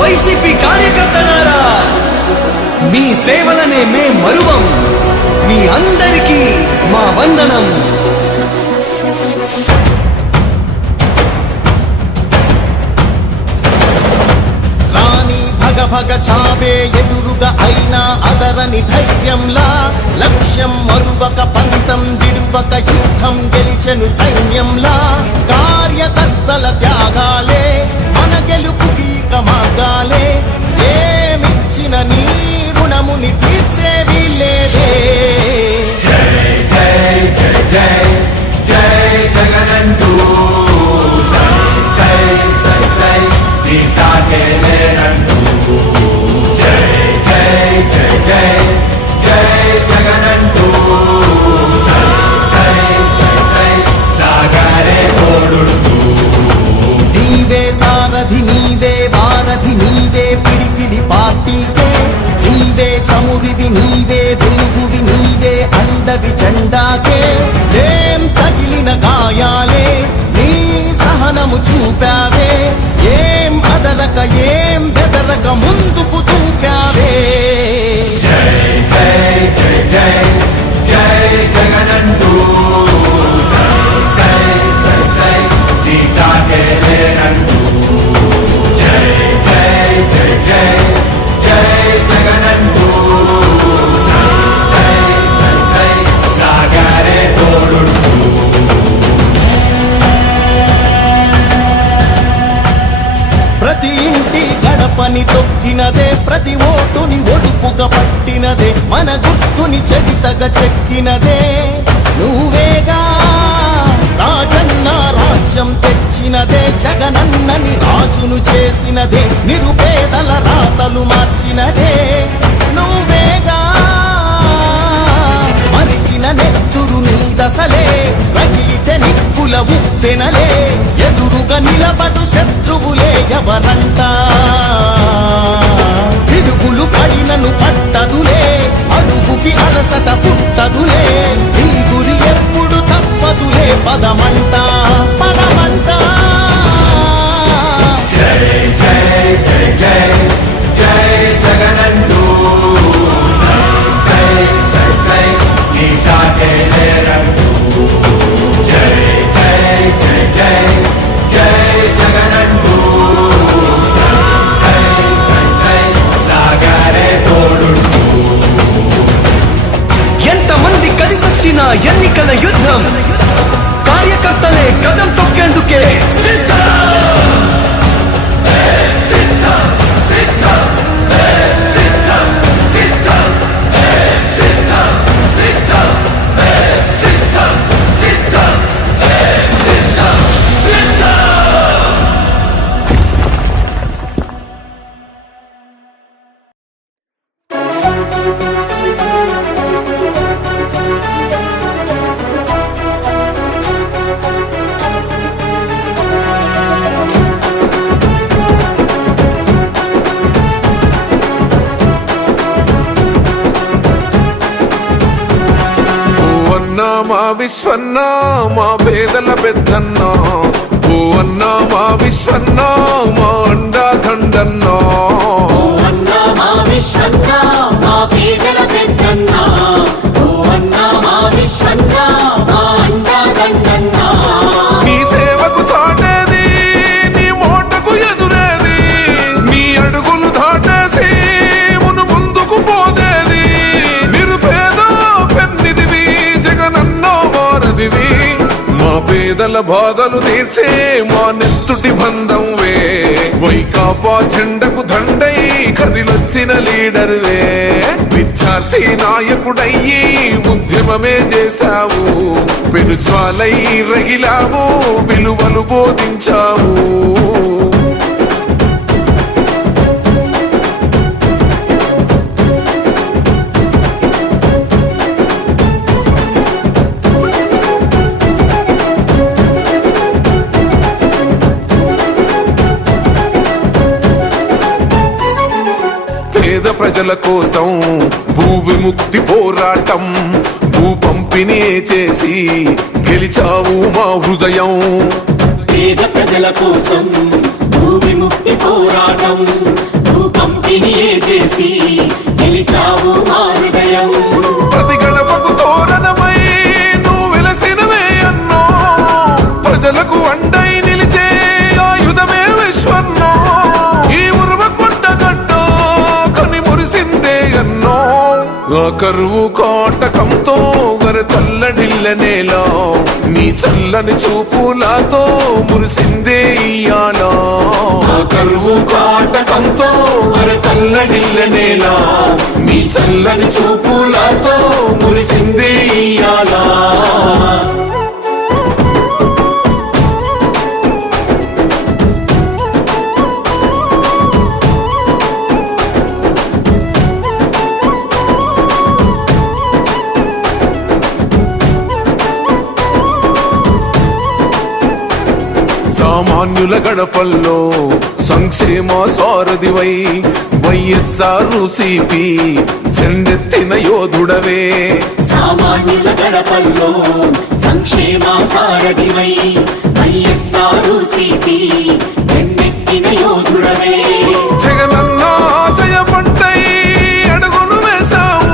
YCP కార్యకర్తలారా, మీ సేవలనే మే మరువం. మీ అందరికీ మా వందనం. రాణి భగ భగ చావే ఎదురుగా అయినా అదరని ధైర్యంలా, లక్ష్యం మరువక పంతం విడువక యుద్ధం గెలిచెను సైన్యంలా. కార్యకర్తల త్యాగాలే మన గెలుపుకి మార్గాలే. ఏమిచ్చిన నీ రుణముని తీర్చేవి లేదే. జై జై జై జై జై జగనంటూ సై సై సై సై నీ సాగే లేనంటూ. జై జై జై జై జై జగనంటూ సై సై సై సై సాగరే తోడుంటూ. నీవే సారథి నీవే వారధి నీవే పిడికిలి పార్టీకే. నీవే చమురివి నీవే వెలుగువి నీవే అండవి జెండాకే. ఏం తగిలిన గాయాలే నీ సహనము చూపావే. ఏం అదరక ఏం బెదరక ముందుకు చూపావే. జై జై జై జై జై జగనంటూ సై సై సై సై నీ సాగే లేనంటూ. జై జై జై జై జై జగనంటూ సై సై సై సై సాగరే తోడుంటూ. ప్రతి ఇంటి గడపని తొక్కినదే, ప్రతి ఓటుని ఒడుపుగా పట్టినదే, మన గుర్తుని చరితగా చెక్కినదే నువ్వేగా. రాజన్న రాజ్యం తెచ్చినదే, జగనన్నని రాజును చేసినదే, నిరుపేదల రాతలు మార్చినదే నువ్వేగా. మరిగిన నెత్తురు నీ దశలే, రగిలితే నిప్పుల ఉప్పెనలే. ఎదురుగా నిలబడు శత్రువులే ఎవరంట. పిడుగులు పడినను పట్టదులే, అడుగుకి అలసట పుట్టదులే. ఈ గురి ఎప్పుడు తప్పదులే, పదమంట పదమంట. జై జై జై జై జై జగనంటూ సై సై సై సై నీ సాగే లేనంటూ. జై జై జై జై జై జగనంటూ సై సై సై సై సాగరే తోడుంటూ. ఎంతమంది కలిసొచ్చిన ఎన్నికల యుద్ధం, కార్యకర్తలే కదం తొక్కేందుకే సిద్ధం. మా విశ్వన్న మా పేదల పెద్దన్న. ఓ అన్న మా విశ్వన్న మా అండా దండన్న. మా విశ్వన్న మా పేదల పెద్దన్న. ఓ అన్న మా విశ్వన్న మా అండా దండన్న. నీ సేవకు సాటేది నీ మోటకు ఎదురేది, నీ అడుగులు దాటేసి మును ముందుకు పోదేది. నిరుపేద పెన్నిదివి జగనన్న వారదివి. మా పేదల బాధలు తీర్చే మా నెత్తుటి బంధంవే. వైకాపా జెండకు దండై కదిలొచ్చిన లీడర్వే. విద్యార్థి నాయకుడయ్యి ఉద్యమమే చేశావు. పెనుజ్వాలై రగిలావు, విలువలు బోధించావు. పేద ప్రజల కోసం భూ విముక్తి పోరాటం, భూ పంపిణీ చేసి గెలిచావు మా హృదయం. పేద ప్రజల కోసం భూ విముక్తి పోరాటం, వెలసి నిలిచావు మా హృదయం. ప్రతి గడపకు తోరణమై నువ్వు వెలసినవే అన్నో, ప్రజలకు అండై నిలిచే ఆయుధమే విశ్వన్నో. ఈ ఉరువకొండ గడ్డ కొని మురిసిందే అన్నో, ఆ కరువు కాటకంతో గర తల్లడిల్ల నేల నీ చల్లని చూపులతో మురిసిందే ఇయ్యాల. ఆ కరువు కాటకంతో గర తల్లడిల్ల నేల నీ చల్లని చూపులతో మురిసిందే ఇయ్యాల. సామాన్యుల గడపల్లో సంక్షేమ సారథివై వైఎస్ఆర్సీపీ జెండెత్తిన యోధుడవే. సామాన్యుల గడపల్లో సంక్షేమ సారథివై వైఎస్ఆర్సీపీ జెండెత్తిన యోధుడవే. జగనన్న ఆశయ పంటై అడుగును వేశావు,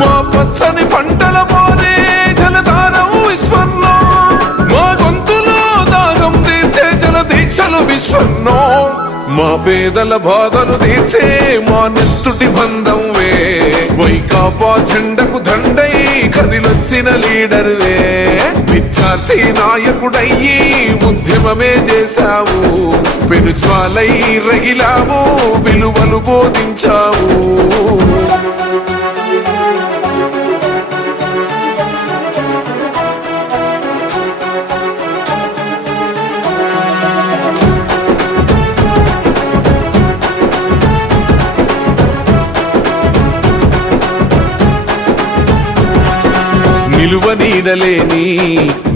మా పచ్చని పంటల పోరే జలధారవు విశ్వన్నో. మా గొంతులో దాహం తీర్చే జల దీక్షలు విశ్వన్నో. మా పేదల బాధలు తీర్చే మా నెత్తుటి బంధంవే. వైకాపా జెండకు దండై కదిలొచ్చిన లీడర్వే. విద్యార్థి నాయకుడయ్యి ఉద్యమమే చేశావు, పెనుజ్వాలై రగిలావు, విలువలు బోధించావు. నిలువ నీడలేని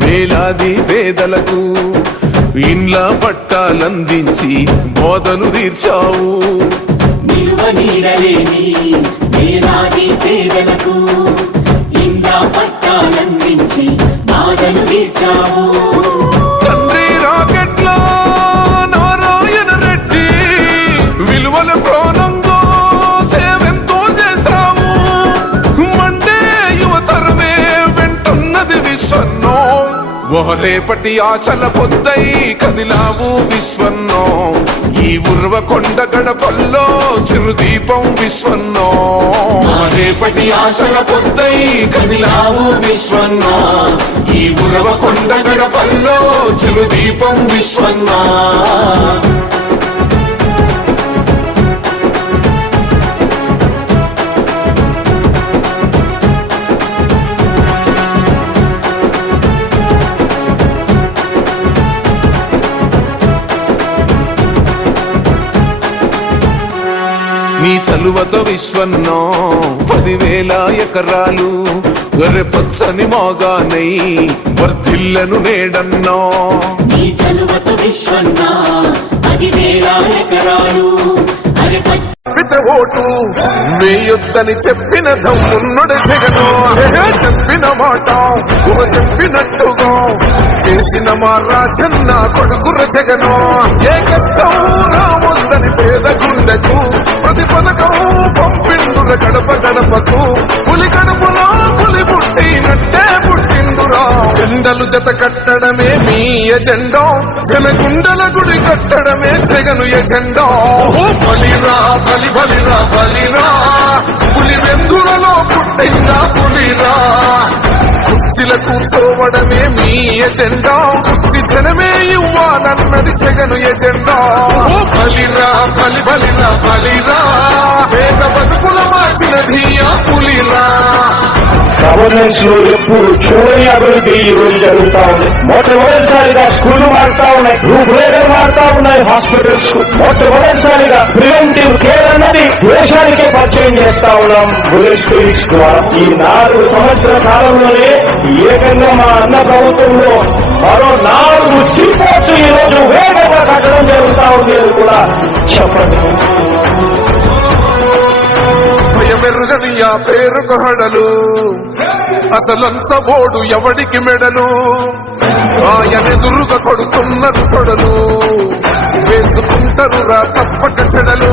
వేలాది పేదలకు ఇండ్ల పట్టాలందించి బోధలు తీర్చావు. నిలువ నీడలేని వేలాది పేదలకు ఇండ్ల పట్టాలందించి బాధలు తీర్చావు. తండ్రి రాకెట్ల నారాయణ రెడ్డి విలువల ప్రాణంగా సేవెంతో చేశావు. మండే యువతరమే వెంటున్నది విశ్వన్నో. రేపటి ఆశల పొద్దై కదిలావు విశ్వన్నో. ఈ ఉర్వకొండ గడపల్లో చిరుదీపం విశ్వన్నో. రేపటి ఆశల పొద్దై కదిలావు విశ్వన్నో. ఈ ఉర్వకొండ గడపల్లో చిరుదీపం విశ్వన్నో. నీ చలువతో విశ్వన్నో 10,000 ఎకరాలు గొర్రె పచ్చని మాగానై వర్ధిల్లను నేడన్నో. నీ చలువతో విశ్వన్న 10,000 ఎకరాలు అరెపచ్చ ఓటు వేయొద్దని చెప్పిన దమ్మున్నడు జగను. చెప్పిన మాట చెప్పినట్టుగా చేసిన మా రాజన్న కొడుకుర జగను. ఏ కష్టం రావద్దని పేద గుండెకు ప్రతి పథకం పంపిండుర గడప గడపకు. పులి గడపలో పులి పుట్టినట్టే పుట్టిండురా. జెండలు జత కట్టడమే మీ ఎజెండా, జనగుండల గుడి కట్టడమే జగను ఎజెండా. బలిరా బలి బలిరా బలిరా, పులి వెందులలో పుట్టిందా పులిరా. కుర్చీల కూర్చోవడమే మీ ఎజెండా, కుర్చీ జనమే ఇవ్వాలన్నది జగను ఎజెండా. బలిరా బలి బలిరా బలిరా, పేద బతుకుల మార్చినది ఆ పులిరా. గవర్నెన్స్ లో ఎప్పుడు చూడని అభివృద్ధి ఈ రోజు జరుగుతా ఉంది. మొట్టమొదటిసారిగా స్కూళ్లు మారుతా ఉన్నాయి, రూపురేఖలు మారుతా ఉన్నాయి. హాస్పిటల్స్ మొట్టమొదటిసారిగా ప్రివెంటివ్ కేర్ అన్నది దేశానికే పరిచయం చేస్తా ఉన్నాం బుల్లెట్ క్లినిక్స్ ద్వారా. ఈ 4 సంవత్సరాల కాలంలోనే ఏకంగా మా అన్న ప్రభుత్వంలో మరో 4 సీపోర్ట్స్ ఈ రోజు వేగంగా కట్టడం జరుగుతా ఉంది అని కూడా చెప్పండి. భయమెరుగని ఆ పేరుకు హడలు, అసలంత బోడు ఎవడికి మెడలు. ఆయనెదురుగా కొడుతున్నారు కొడలు, వేసుకుంటారు రా తప్పక చెడలు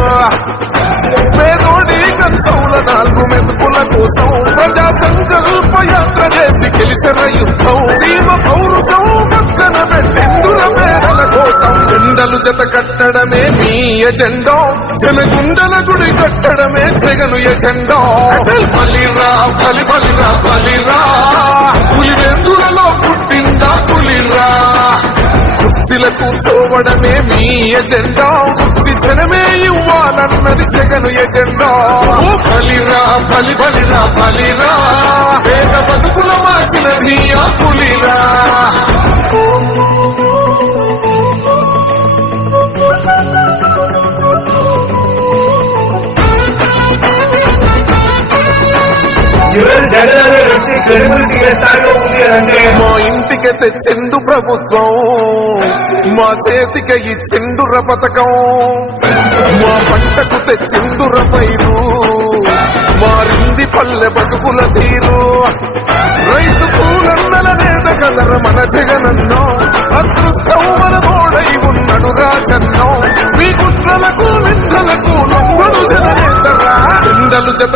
పేదోడి కంచంల 4 మెతుకుల కోసం ప్రజా సంకల్ప యాత్ర చేసి గెలిసిన యుద్ధం సీమ పౌరుషం పక్కన పెట్టెందుల పేదల కోసం జెండలు జత కట్టడమే మీ ఎజెండా జనగుండల గుడి కట్టడమే జగను ఎజెండా బలిరా బలిరా బలిరా పులివెందులలో పుట్టిందా పులిరా కుర్చీల కూర్చోవడమే మీ ఎజెండా కుర్చీ జనమే ఇవ్వాలన్నది జగను ఎజెండా బలిరా బలిరా బలిరా పేద బతుకుల మార్చినది ఆ పులిరా ఈరోజు జగన్ అనే వ్యక్తి క్రెడిబిలిటీ ఏ స్థాయిలో ఉంది అని అంటే మా ఇంటికి తెచ్చిండు ప్రభుత్వం మా చేతికి ఇచ్చిండుర పథకం మా పంటకు తెచ్చిండుర పైరు మారింది పల్లె బతుకుల తీరు రైతు కూలన్నల నేత కలర మన జగనన్నో అదృష్టం మన తోడై ఉన్నడు రాజన్నో మీ కుట్రలకు నిందలకు లొంగడు జననేతరా జెండలు జత